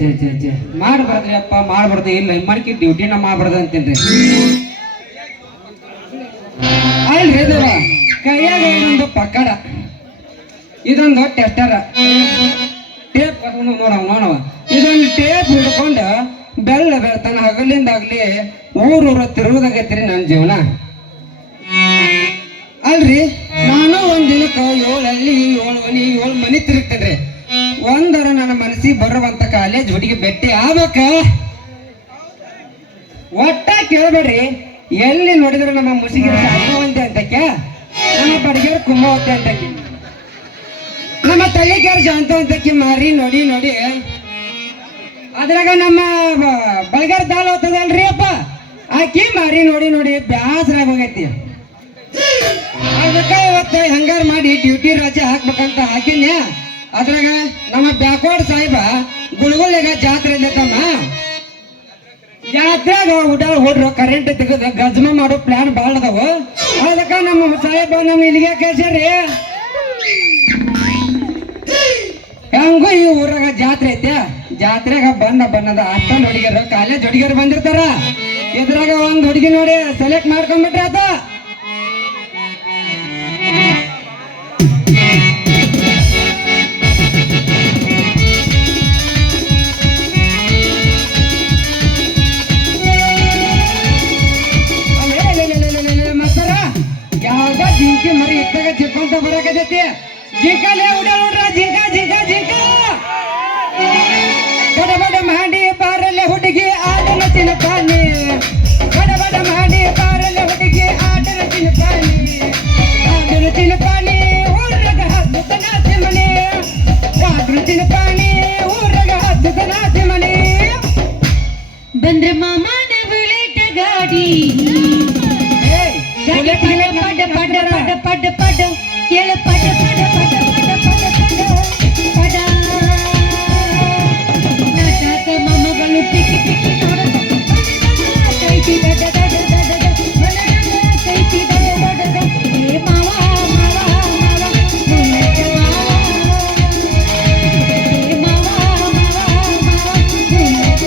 ಛೇ ಮಾಡ್ಬಾರ್ದ್ರಿ ಅಪ್ಪ, ಮಾಡ್ಬಾರ್ದು. ಇಲ್ಲ ಮಡ್ಕಿ ಡ್ಯೂಟಿನ ಮಾಡ್ಬಾರ್ದು ಅಂತೇನ್ರಿ. ಅಲ್ರಿ ಇದು ಕೈಯಾಗ ಇದೊಂದು ಪಕ್ಕಡ, ಇದೊಂದು ಟೆಸ್ಟರ ಟೇಪ್ ನೋಡವ ಇದೊಂದು ಟೇಪ್ ಹಿಡ್ಕೊಂಡು ಬೆಲ್ಲ ಬೆಳ್ತಾನ ಹಗಲಿಂದಾಗ್ಲಿ ಊರೂರ ತಿರುವುದಾಗೈತ್ರಿ ನನ್ನ ಜೀವನ. ಅಲ್ರಿ ನಾನು ಒಂದ್ ದಿನಕ್ಕೆ 7 ಹಳ್ಳಿ 7 ಮನಿ 7 ಮನಿ ತಿರುಗ್ತೇನ್ರಿ. ಒಂದರ ನನ್ನ ಮನಸ್ಸಿಗೆ ಬರುವಂತ ಕಾಲೇಜ್ ಹುಡುಗಿ ಭೇಟಿ ಆಗ್ಬೇಕ. ಒಟ್ಟ ಕೇಳ್ಬೇಡ್ರಿ, ಎಲ್ಲಿ ನೋಡಿದ್ರೆ ನಮ್ಮ ಮುಸಿಗಿರ ಅಮ್ಮವಂತೆ ಅಂತಕ್ಕೆ, ನಮ್ಮ ಬಡಗೇರ್ ಕುಂಭವತ್ತೆ ಅಂತಕ್ಕೆ, ನಮ್ಮ ತಳ್ಳಿಗೇರ್ ಶಾಂತ ಅಂತಕ್ಕೆ ಮಾರಿ ನೋಡಿ ನೋಡಿ ಅದ್ರಾಗ ನಮ್ಮ ಬಳಗಾರ ದಾಲ್ ಹೋಗ್ತದಲ್ರಿ ಅಪ್ಪ, ಆಕಿ ಮಾರಿ ನೋಡಿ ನೋಡಿ ಬ್ಯಾಸರ ಹೋಗೈತಿ. ಅದಕ್ಕ ಇವತ್ತು ಹಂಗಾರ ಮಾಡಿ ಡ್ಯೂಟಿ ರಜೆ ಹಾಕ್ಬೇಕಂತ ಹಾಕಿನ್ಯ. ಅದ್ರಾಗ ನಮ್ಮ ಬ್ಯಾಕ್ವಾರ್ಡ್ ಸಾಹೇಬ ಗುಳಗುಳಿಗ ಜಾತ್ರೆ ಇಲ್ಲತ್ತಮ್ಮ, ಜಾತ್ರೆಗ ಉಡಾಳ್ ಹೊಡ್ರು ಕರೆಂಟ್ ತೆಗೆದು ಗಜ್ಮ ಮಾಡೋ ಪ್ಲಾನ್ ಭಾಳ ಅದಾವು. ಅದಕ್ಕ ನಮ್ಮ ಸಾಹೇಬ ನಮ್ಮ ಇಲ್ಲಿಗೆ ಕಳ್ಸ್ಯಾರಿ. ಹೆಂಗು ಈ ಊರಾಗ ಜಾತ್ರೆ ಐತೆ, ಜಾತ್ರೆಗ ಬಣ್ಣದ ಅಷ್ಟೊಂದು ಹುಡುಗಿಯರು ಕಾಲೇಜ್ ಹುಡುಗಿಯರು ಬಂದಿರ್ತಾರ. ಇದ್ರಾಗ ಒಂದ್ ಹುಡುಗಿ ನೋಡಿ ಸೆಲೆಕ್ಟ್ ಮಾಡ್ಕೊಂಡ್ಬಿಟ್ರೆ ಆತ. ಮಸ್ತರ ಯಾವ್ದ ಜಿಂಕಿ ಮರಿ ಇತ್ತಾಗ ಚಿಕ್ಕೊಂತ ಬರಕತೈತಿ. ಜಿಂಕಲೇ ಉಡ ನೋಡ್ರ, ಜಿಂಕ ಜಿಂಕ ಜಿಂಕ ಬಡ ಬಡ ಮಾಡಿ ಬಾರಲೆ ಹುಡುಗಿ ಆಟನ ತಿನ್ಪಾನಿ, ಬಡ ಬಡ ಮಾಡಿ ಬಾರಲೆ ಹುಡುಗಿ ಆಟನ ತಿನ್ಪಾನಿ, ಆಟನ ತಿನ್ಪಾನಿ ಊರಾಗ ಹತ್ತದ ನಾಚಿ ಮನೆ, ಆಟನ ತಿನ್ಪಾನಿ ಊರಾಗ ಹತ್ತದ ನಾಚಿ ಮನೆ. ಬಂದ್ರೆ ಮಾಮನ ಬುಲೆಟ್ ಗಾಡಿ ಪಡ ಪಡ ಪಡ ಪಡ ಪಡ ಪಡ ಕೇಳ ಪಡ ಪಡ ಪಡ ಪಡ ಪಡ ಪಡ ನಾಟಕ ಮಮ್ಮಗಳು ಪಿಕ್ಕಿ ಪಿಕ್ಕಿ ಕೈತಿ ದಡ ದಡ ದಡ ಕೈತಿ ದಡ ದಡ ಏ ಮಾವ ಮಾವ ಮಾವ ಬುಲೆಟ್ ಏ ಮಾವ ಮಾವ ಮಾವ ಬುಲೆಟ್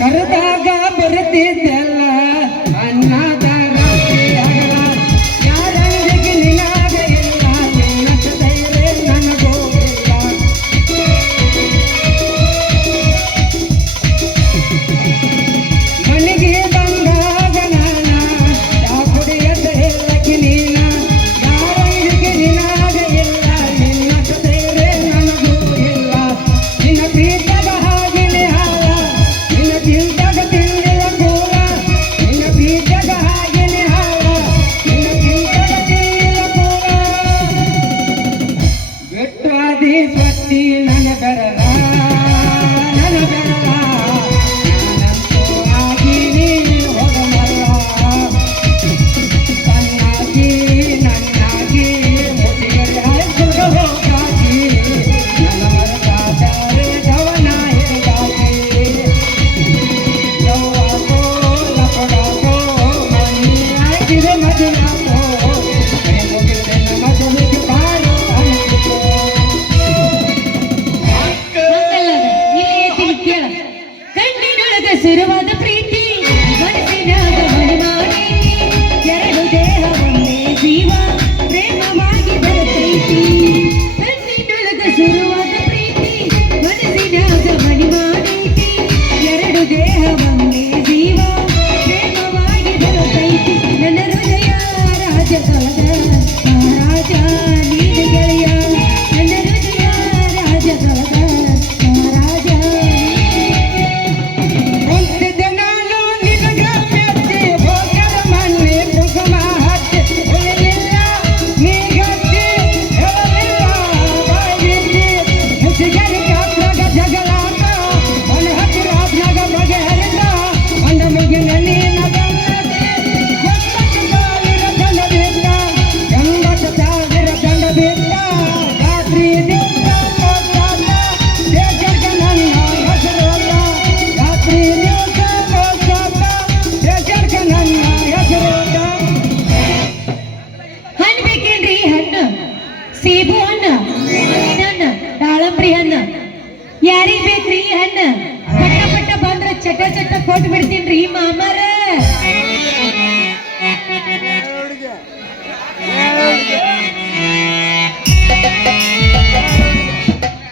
ಕರೆದಾಗ ಬರ್ತಿದ್ದೆಲ್ಲ ಅನ್ನದ ರಾತ್ರಿ ಆಗಲ,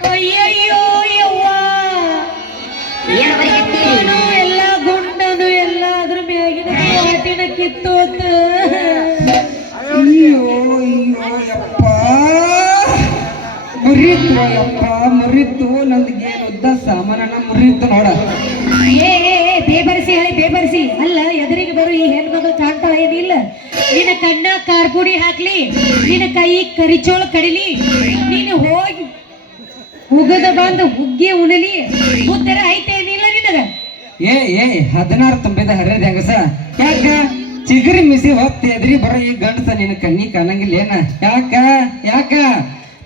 ಅಯ್ಯಯ್ಯೋ ಯವ್ವ ನಾನು ಎಲ್ಲ ಗುಂಡನು ಎಲ್ಲ ಅದ್ರ ಮ್ಯಾಗಿನ ಪಾಟಿನ ಕಿತ್ತೋತ ಅಯ್ಯೋ ಅಯ್ಯೋ ಯಪ್ಪ ಮುರಿತು ಯಪ್ಪ ಮುರಿತು ನಂದ್ಗೇನು ಉದ್ದ ಸಾಮಾನ ಮುರಿತು ನೋಡ ಬೇಬರಿಸಿ ಹೇಳಿ ಬೇಬರಿಸಿ ಅಲ್ಲ ಎದುರಿಗೆ ಬರು ಈ ಹೆಣ್ಮಗಳು ಕಾಣ್ತಾಳ ಏನಿಲ್ಲ ನಿನ್ನ ಕಣ್ಣ ಕಾರ್ಪುಡಿ ಹಾಕ್ಲಿ ನಿನ್ನ ಕೈ ಕರಿಚೋಳ ಕಡಿಲಿ ನೀನು ಹೋಗಿ ಉಗದ ಬಂದು ಹುಗ್ಗಿ ಉಣಲಿ ಉತ್ತರ ಐತೆ ಏನಿಲ್ಲ ನಿನಗ ಏ 16 ತುಂಬಿದ ಹರಿಯದ ಹೆಂಗಸ ಯಾಕ ಚಿಗರಿ ಮಿಸಿ ಹೊತ್ತಿ ಎದ್ರಿ ಬರೋ ಈ ಗಂಡಸ ನಿನ್ನ ಕಣ್ಣಿ ಕಾಣಂಗಿಲ್ಲ ಏನ ಯಾಕ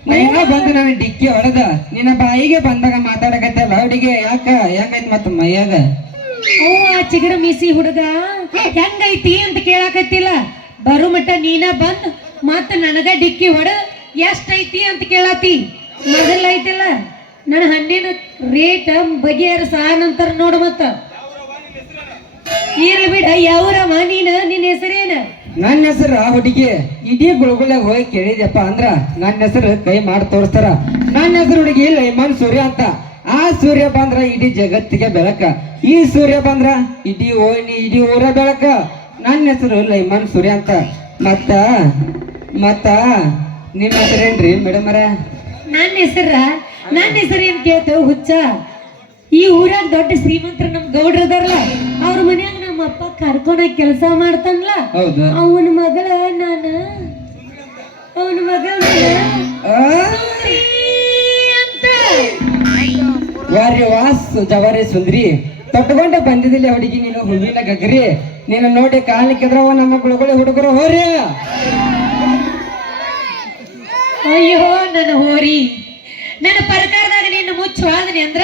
ನೈನ ಬಂದು ನಾನು ಡಿಕ್ಕಿ ಹೊಡೆದ ನಿನ್ನ ಬಾಯಿಗೆ ಬಂದಾಗ ಮಾತಾಡಕತ್ತಲ್ಲ ಅವಡಿಗೆ ಯಾಕ ಹೆಂಗೈತಿ ಮತ್ತ ಮೈಯಾಗ ಆ ಚಿಗರ ಮೀಸಿ ಹುಡುಗ ಹೆಂಗೈತಿ ಅಂತ ಕೇಳಾಕತ್ತಿಲ್ಲ ಬರು ಮಟ್ಟ ನೀನ ಬಂದ್ ಮತ್ತ ನನಗ ಡಿಕ್ಕಿ ಹೊಡ ಎಷ್ಟೈತಿ ಅಂತ ಕೇಳಾತಿ ಮೊದಲ ಐತಿಲ್ಲ ನನ್ನ ಹಣ್ಣಿನ ರೇಟ್ ಬಗೆಹರಿಸ ನಂತರ ನೋಡು ಮತ್ತ ಇರ್ಲಿ ಬಿಡ ಯಾವ್ರವ ನಿನ್ನ ಹೆಸರೇನ ನನ್ನ ಹೆಸರು ಹುಡುಗಿ ಇಡೀ ಗುಳ್ಗುಳ್ಯಾಗ ಹೋಗಿ ಕೇಳಿದ್ಯಪ್ಪ ಅಂದ್ರ ನನ್ನ ಹೆಸರು ಕೈ ಮಾಡಿ ತೋರಿಸ್ತಾರ ನನ್ನ ಹೆಸರು ಹುಡುಗಿ ಲೈಮಾನ್ ಸೂರ್ಯ ಅಂತ ಆ ಸೂರ್ಯ ಬಂದ್ರ ಇಡೀ ಜಗತ್ತಿಗೆ ಬೆಳಕ ಈ ಸೂರ್ಯ ಬಂದ್ರ ಇಡೀ ಓಣಿ ಇಡೀ ಊರ ಬೆಳಕ ನನ್ನ ಹೆಸರು ಲೈಮಾನ್ ಸೂರ್ಯ ಅಂತ ಮತ್ತ ನಿಮ್ಮ ಹೆಸರೇನ್ರಿ ಮೇಡಮರ ನನ್ನ ಹೆಸರು ಏನ್ ಕೇಳ್ತೇವ ಹುಚ್ಚ ಈ ಊರಾಗ ದೊಡ್ಡ ಶ್ರೀಮಂತರ ನಮ್ ಗೌಡ್ರ ಅದಾರಲ್ಲ ಅವ್ರ ಮನ್ಯಾಗ ನಮ್ಮ ಅಪ್ಪ ಕರ್ಕೊಂಡ ಕೆಲಸ ಮಾಡ್ತಾನಲ್ಲ ಹೌದು ಅವನ ಮಗಳ ಅಂತ ವಾರ್ಯ ವಾಸ್ ಜವಾರಿ ಸುಂದ್ರಿ ತೊಟ್ಕೊಂಡ ಬಂದಿದ್ದಿಲ್ಲ ಹುಡುಗಿ ನೀನು ಹೂವಿನ ಗಗರಿ ನೀನು ನೋಡಿ ಕಾಲಿಕ್ಕಿದ್ರವ ನಮ್ಮ ಗುಳುಗುಳಿ ಹುಡುಗರು ಹೋರಿ ಅಯ್ಯೋ ನನ್ನ ಹೋರಿ ನನ್ನ ಪ್ರಕಾರದಾಗ ನಿನ್ನ ಮುಚ್ಚು ಆದನಿ ಅಂದ್ರ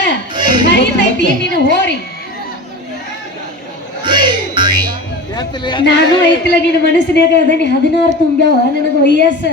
ಹರಿತೈತಿ ನಿನ್ನ ಹೋರಿ ನಾನು ಐತಿಲ್ಲ ನಿನ್ನ ಮನಸ್ಸಿನಾಗ ಅದನಿ 16 ತುಂಬ್ಯಾವ ನನಗ ವಯಸ್ಸ